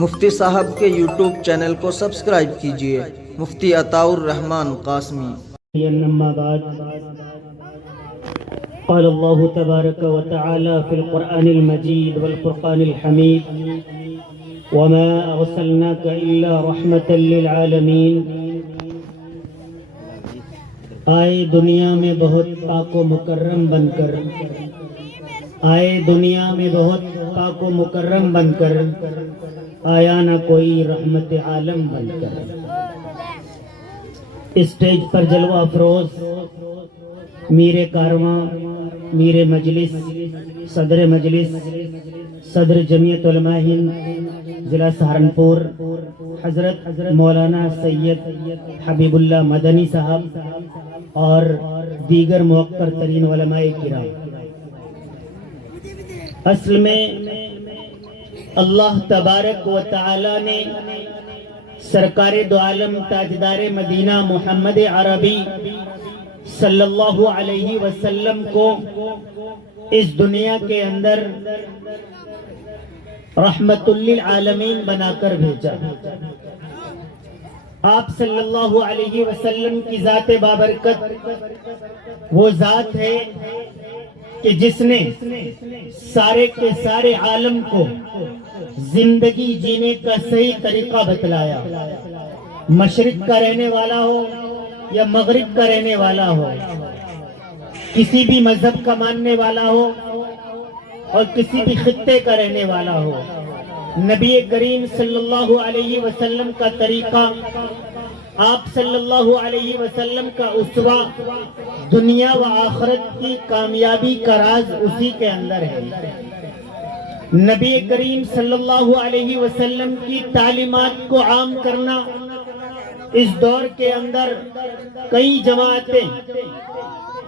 مفتی صاحب کے YouTube channel کو سبسکرائب کیجیے، مفتی عطاء الرحمن قاسمی۔ أما بعد، قال الله تبارك وتعالى في القرآن المجيد والفرقان الحميد: وما أرسلناك إلا رحمة للعالمين۔ آئے دنیا میں بہت پاک و مکرم بن کر، آئے دنیا میں بہت پاک و مکرم بن کر، آیا نہ کوئی رحمت عالم بن کر۔ اسٹیج پر جلوہ افروز میر کارواں، میر مجلس، صدر جمعیت علماء ہند ضلع سہارنپور، حضرت مولانا سید حبیب اللہ مدنی صاحب اور دیگر موقر ترین علماء کرام، اصل میں اللہ تبارک و تعالی نے سرکار دو عالم تاجدار مدینہ محمد عربی صلی اللہ علیہ وسلم کو اس دنیا کے اندر رحمت للعالمین بنا کر بھیجا۔ آپ صلی اللہ علیہ وسلم کی ذات بابرکت وہ ذات ہے کہ جس نے سارے کے سارے عالم کو زندگی جینے کا صحیح طریقہ بتلایا۔ مشرق کا رہنے والا ہو یا مغرب کا رہنے والا ہو، کسی بھی مذہب کا ماننے والا ہو اور کسی بھی خطے کا رہنے والا ہو، نبی کریم صلی اللہ علیہ وسلم کا طریقہ، آپ صلی اللہ علیہ وسلم کا اسوہ، دنیا و آخرت کی کامیابی کا راز اسی کے اندر ہے۔ نبی کریم صلی اللہ علیہ وسلم کی تعلیمات کو عام کرنا اس دور کے اندر کئی جماعتیں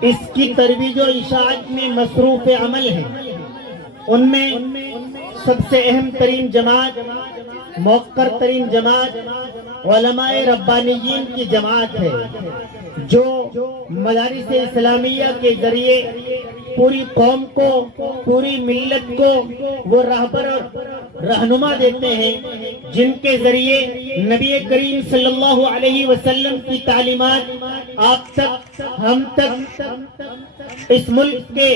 اس کی ترویج و اشاعت میں مصروف عمل ہیں۔ ان میں سب سے اہم ترین جماعت، موقر ترین جماعت علماء ربانیین کی جماعت ہے، جو مدارس اسلامیہ کے ذریعے پوری قوم کو، پوری ملت کو وہ راہبر اور رہنما دیتے ہیں، جن کے ذریعے نبی کریم صلی اللہ علیہ وسلم کی تعلیمات آپ تک، ہم تک، اس ملک کے،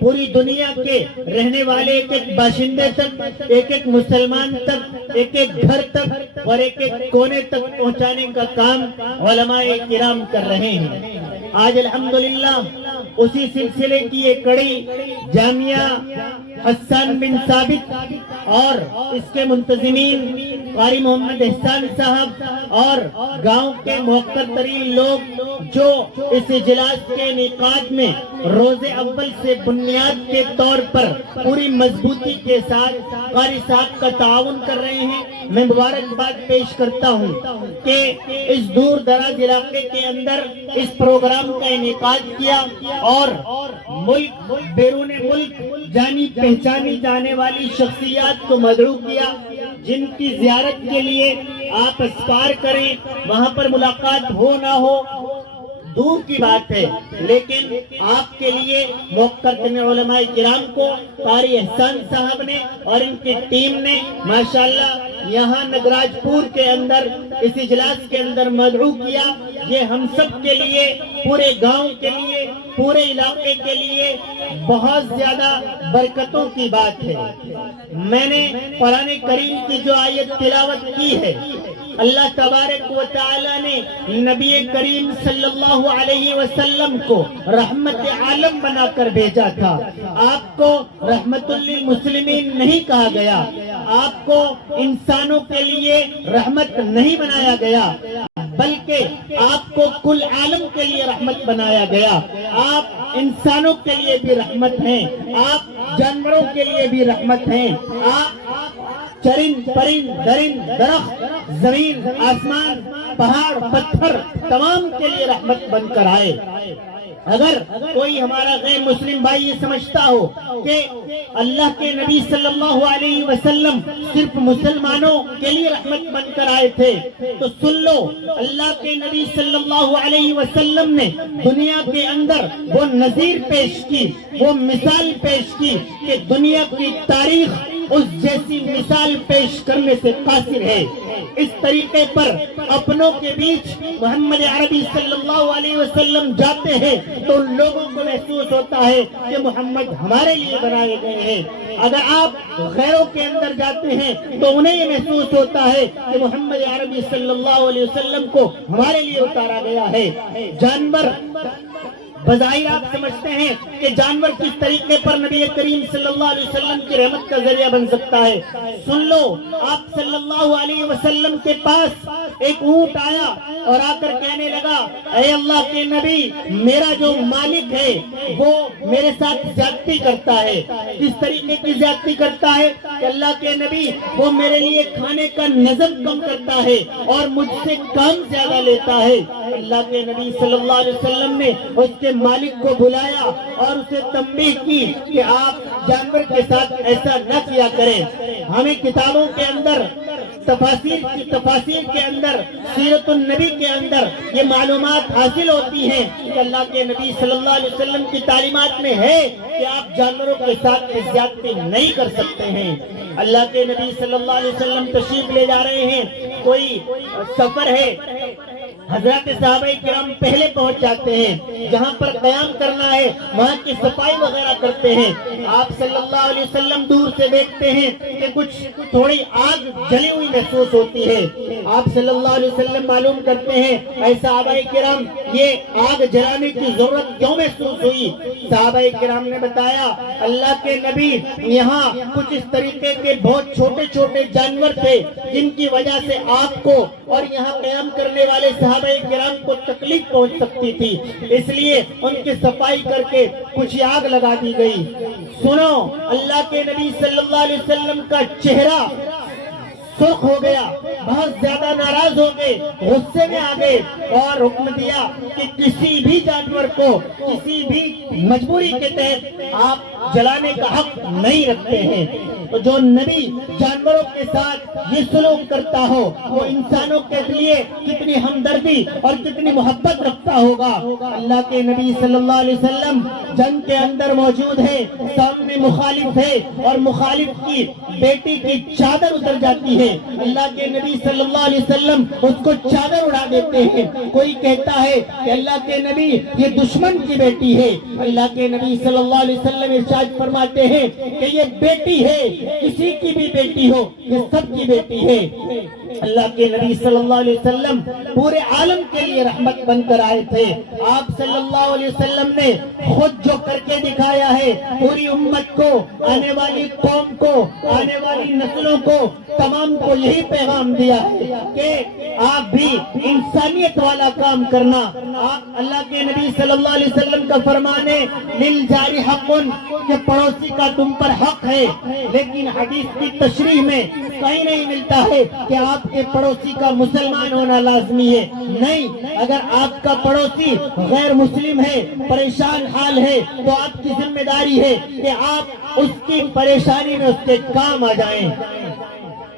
پوری دنیا کے رہنے والے ایک ایک باشندے تک، ایک ایک مسلمان تک، ایک ایک گھر تک اور ایک ایک کونے تک پہنچانے کا کام علماء کرام کر رہے ہیں۔ آج الحمدللہ اسی سلسلے کی ایک کڑی جامعہ حسان بن ثابت اور اس کے منتظمین قاری محمد احسان صاحب اور گاؤں کے موقر ترین لوگ جو اس اجلاس کے انعقاد میں روز اول سے بنیاد کے طور پر پوری مضبوطی کے ساتھ قاری صاحب کا تعاون کر رہے ہیں، میں مبارکباد پیش کرتا ہوں کہ اس دور دراز علاقے کے اندر اس پروگرام کا انعقاد کیا اور ملک، بیرون ملک جانی پہچانی جانے والی شخصیات کو مدعو کیا، جن کی زیارت کے لیے آپ اسپار کریں، وہاں پر ملاقات ہو نہ ہو دور کی بات ہے، لیکن آپ کے لیے موقر ترین علماء کرام کو قاری احسان صاحب نے اور ان کی ٹیم نے ماشاءاللہ یہاں نگراج پور کے اندر اس اجلاس کے اندر مدعو کیا۔ یہ ہم سب کے لیے، پورے گاؤں کے لیے، پورے علاقے کے لیے بہت زیادہ برکتوں کی بات ہے۔ میں نے قرآن کریم کی جو آیت تلاوت کی ہے، اللہ تبارک و تعالی نے نبی کریم صلی اللہ علیہ وسلم کو رحمت عالم بنا کر بھیجا تھا۔ آپ کو رحمت للمسلمین نہیں کہا گیا، آپ کو انسانوں کے لیے رحمت نہیں بنایا گیا، بلکہ آپ کو کل عالم کے لیے رحمت بنایا گیا۔ آپ انسانوں کے لیے بھی رحمت ہیں، آپ جانوروں کے لیے بھی رحمت ہیں، آپ چرند پرند درند درخت زمین آسمان پہاڑ پتھر تمام کے لیے رحمت بن کر آئے۔ اگر کوئی ہمارا غیر مسلم بھائی یہ سمجھتا ہو کہ اللہ کے نبی صلی اللہ علیہ وسلم صرف مسلمانوں کے لیے رحمت بن کر آئے تھے تو سن لو، اللہ کے نبی صلی اللہ علیہ وسلم نے دنیا کے اندر وہ نظیر پیش کی، وہ مثال پیش کی کہ دنیا کی تاریخ اس جیسی مثال پیش کرنے سے قاصر ہے۔ اس طریقے پر اپنوں کے بیچ محمد عربی صلی اللہ علیہ وسلم جاتے ہیں تو ان لوگوں کو محسوس ہوتا ہے کہ محمد ہمارے لیے بنائے گئے ہیں۔ اگر آپ غیروں کے اندر جاتے ہیں تو انہیں یہ محسوس ہوتا ہے کہ محمد عربی صلی اللہ علیہ وسلم کو ہمارے لیے اتارا گیا ہے۔ جانور بظاہر آپ سمجھتے ہیں کہ جانور کس طریقے پر نبی کریم صلی اللہ علیہ وسلم کی رحمت کا ذریعہ بن سکتا ہے۔ سن لو، آپ صلی اللہ علیہ وسلم کے پاس ایک اونٹ آیا اور آ کر کہنے لگا، اے اللہ کے نبی، میرا جو مالک ہے وہ میرے ساتھ زیادتی کرتا ہے۔ کس طریقے کی زیادتی کرتا ہے کہ اللہ کے نبی وہ میرے لیے کھانے کا نظم کم کرتا ہے اور مجھ سے کام زیادہ لیتا ہے۔ اللہ کے نبی صلی اللہ علیہ وسلم نے اس کے مالک کو بلایا اور اسے تنبیہ کی کہ آپ جانور کے ساتھ ایسا نہ کیا کریں۔ ہمیں کتابوں کے اندر تفاسیر کے اندر، سیرت النبی کے اندر یہ معلومات حاصل ہوتی ہیں کہ اللہ کے نبی صلی اللہ علیہ وسلم کی تعلیمات میں ہے کہ آپ جانوروں کے ساتھ زیادتی نہیں کر سکتے ہیں۔ اللہ کے نبی صلی اللہ علیہ وسلم تشریف لے جا رہے ہیں، کوئی سفر ہے، حضرات صحابہ کرام پہلے پہنچ جاتے ہیں، جہاں پر قیام کرنا ہے وہاں کی صفائی وغیرہ کرتے ہیں۔ آپ صلی اللہ علیہ وسلم دور سے دیکھتے ہیں کہ کچھ تھوڑی آگ جلی ہوئی محسوس ہوتی ہے۔ آپ صلی اللہ علیہ وسلم معلوم کرتے ہیں، اے صحابہ کرام، یہ آگ جلانے کی ضرورت کیوں محسوس ہوئی؟ صحابہ کرام نے بتایا، اللہ کے نبی، یہاں کچھ اس طریقے کے بہت چھوٹے چھوٹے جانور تھے جن کی وجہ سے آپ کو اور یہاں قیام کرنے والے صحابہ کرام کو تکلیف پہنچ سکتی تھی، اس لیے ان کی صفائی کر کے کچھ آگ لگا دی گئی۔ سنو، اللہ کے نبی صلی اللہ علیہ وسلم کا چہرہ سرخ ہو گیا، بہت زیادہ ناراض ہو گئے، غصے میں آ گئے اور حکم دیا کہ کسی بھی جانور کو کسی بھی مجبوری کے تحت آپ جلانے کا حق نہیں رکھتے ہیں۔ تو جو نبی جانوروں کے ساتھ یہ سلوک کرتا ہو وہ انسانوں کے لیے کتنی ہمدردی اور کتنی محبت رکھتا ہوگا۔ اللہ کے نبی صلی اللہ علیہ وسلم جنگ کے اندر موجود ہے، سامنے مخالف ہے اور مخالف کی بیٹی کی چادر اتر جاتی ہے، اللہ کے نبی صلی اللہ علیہ وسلم اس کو چادر اڑا دیتے ہیں۔ کوئی کہتا ہے کہ اللہ کے نبی یہ دشمن کی بیٹی ہے، اللہ کے نبی صلی اللہ علیہ وسلم ارشاد فرماتے ہیں کہ یہ بیٹی ہے، کسی کی بھی بیٹی ہو، یہ سب کی بیٹی ہے۔ اللہ کے نبی صلی اللہ علیہ وسلم پورے عالم کے لیے رحمت بن کر آئے تھے۔ آپ صلی اللہ علیہ وسلم نے خود جو کر کے دکھایا ہے، پوری امت کو، آنے والی قوم کو، آنے والی نسلوں کو، تمام کو یہی پیغام دیا ہے کہ آپ بھی انسانیت والا کام کرنا۔ آپ اللہ کے نبی صلی اللہ علیہ وسلم کا فرمان ہے، للجاری حق، کہ پڑوسی کا تم پر حق ہے، لیکن حدیث کی تشریح میں کہیں نہیں ملتا ہے کہ آپ کے پڑوسی کا مسلمان ہونا لازمی ہے۔ نہیں، اگر آپ کا پڑوسی غیر مسلم ہے، پریشان حال ہے، تو آپ کی ذمہ داری ہے کہ آپ اس کی پریشانی میں اس کے کام آ جائیں۔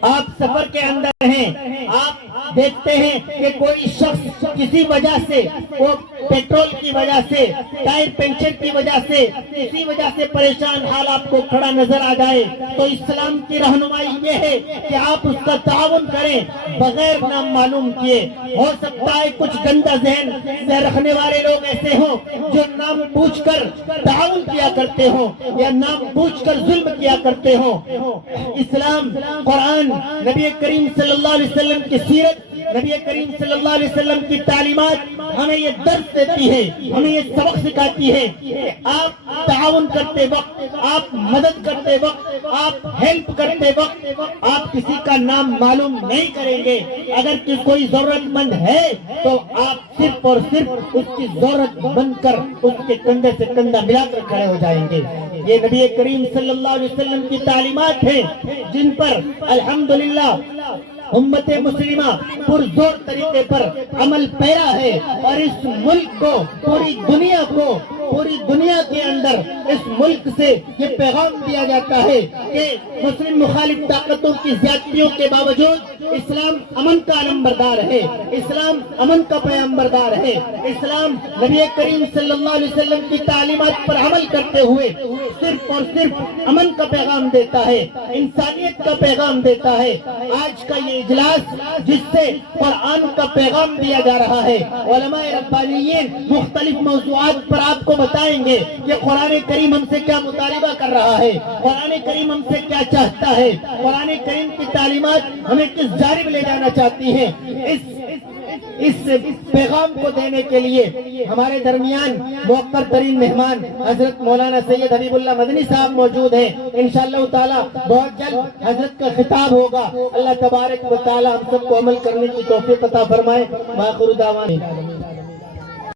آپ سفر کے اندر ہیں، آپ دیکھتے ہیں کہ کوئی شخص کسی وجہ سے، وہ پیٹرول کی وجہ سے، ٹائر پنچر کی وجہ سے، کسی وجہ سے پریشان حال آپ کو کھڑا نظر آ جائے تو اسلام کی رہنمائی یہ ہے کہ آپ اس کا تعاون کریں بغیر نام معلوم کیے۔ ہو سکتا ہے کچھ گندا ذہن سے رکھنے والے لوگ ایسے ہوں جو نام پوچھ کر تعاون کیا کرتے ہوں یا نام پوچھ کر ظلم کیا کرتے ہوں۔ اسلام، قرآن، نبی کریم صلی اللہ علیہ وسلم کی سیرت، نبی کریم صلی اللہ علیہ وسلم کی تعلیمات ہمیں یہ درس دیتی ہے، ہمیں یہ سبق سکھاتی ہے کہ آپ تعاون کرتے وقت، آپ مدد کرتے وقت، آپ ہیلپ کرتے وقت آپ کسی کا نام معلوم نہیں کریں گے۔ اگر کوئی ضرورت مند ہے تو آپ صرف اور صرف اس کی ضرورت بن کر اس کے کندھے سے کندھا ملا کر کھڑے ہو جائیں گے۔ یہ نبی کریم صلی اللہ علیہ وسلم کی تعلیمات ہیں جن پر الحمدللہ امت مسلمہ پرزور طریقے پر عمل پیرا ہے، اور اس ملک کو، پوری دنیا کو پوری دنیا کے اندر اس ملک سے یہ پیغام دیا جاتا ہے کہ مسلم مخالف طاقتوں کی زیادتیوں کے باوجود اسلام امن کا علمبردار ہے، اسلام امن کا پیغمبردار ہے، اسلام نبی کریم صلی اللہ علیہ وسلم کی تعلیمات پر عمل کرتے ہوئے صرف اور صرف امن کا پیغام دیتا ہے، انسانیت کا پیغام دیتا ہے۔ آج کا یہ اجلاس جس سے قرآن کا پیغام دیا جا رہا ہے، علماء ربانیین مختلف موضوعات پر آپ کو بتائیں گے کہ قرآن کریم ہم سے کیا مطالبہ کر رہا ہے، قرآن کریم ہم سے کیا چاہتا ہے، قرآن کریم کی تعلیمات ہمیں کس جانب لے جانا چاہتی ہیں۔ اس پیغام کو دینے کے لیے ہمارے درمیان موقر ترین مہمان حضرت مولانا سید حبیب اللہ مدنی صاحب موجود ہیں۔ انشاءاللہ تعالی بہت جلد حضرت کا خطاب ہوگا۔ اللہ تبارک و تعالی ہم سب کو عمل کرنے کی توفیق عطا فرمائے۔ وآخر دعوانا